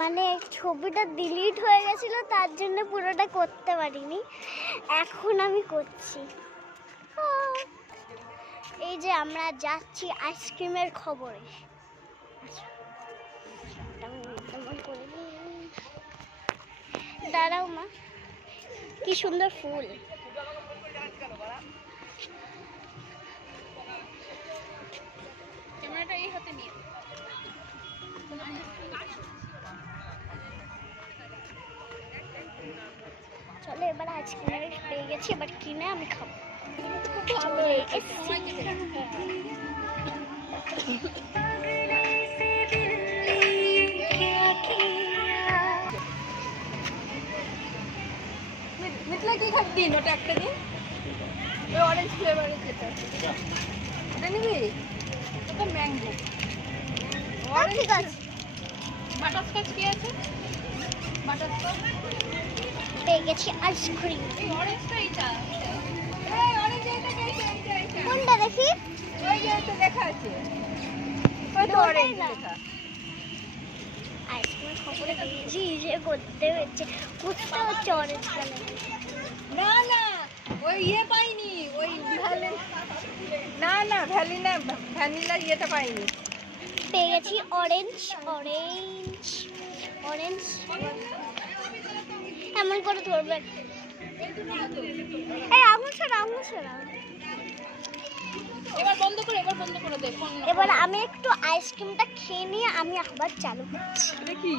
মানে ছবিটা ডিলিট হয়ে গেছিল, তার জন্য পুরোটা করতে পারিনি। এখন আমি করছি। এই যে আমরা যাচ্ছি আইসক্রিমের খবরে। দাঁড়াও মা, কি সুন্দর ফুল। চলো এবার আইসক্রিম পেয়ে গেছি, এবার কিনে আমি খাবো। মিথলা কি খাবি? ওটা একটা দিন, ওই অরেঞ্জ ফ্লেভারের যেটা, ওটা নিবি? ওটা ম্যাঙ্গো। ঠিক আছে, বাটারস্কচ কি আছে? বাটারস্কচ পেয়ে গেছি আইসক্রিম। এই অরেঞ্জটা, এইটা অরেঞ্জ, এইটা কোনটা দেখি? ওই যে এটা লেখা আছে, ওই তো অরেঞ্জ লেখা। আইসক্রিমের খবরে দেখেছি যে করতে হচ্ছে, কুচতে হচ্ছে অরেঞ্জ কালার। না না, ওই ইয়ে পাইনি, ওই না ভ্যানিলা ইয়েটা পাইনি। পেয়ে গেছি অরেঞ্জ অরেঞ্জ অরেঞ্জ। এমন করে ধরবে, এই আঙুল ছাড়া, আঙুল ছাড়া। এবার বন্ধ করে দে ফোন। এবার আমি একটু আইসক্রিমটা খেয়ে নিয়ে আমি আবার চালু করছি। এটা কি?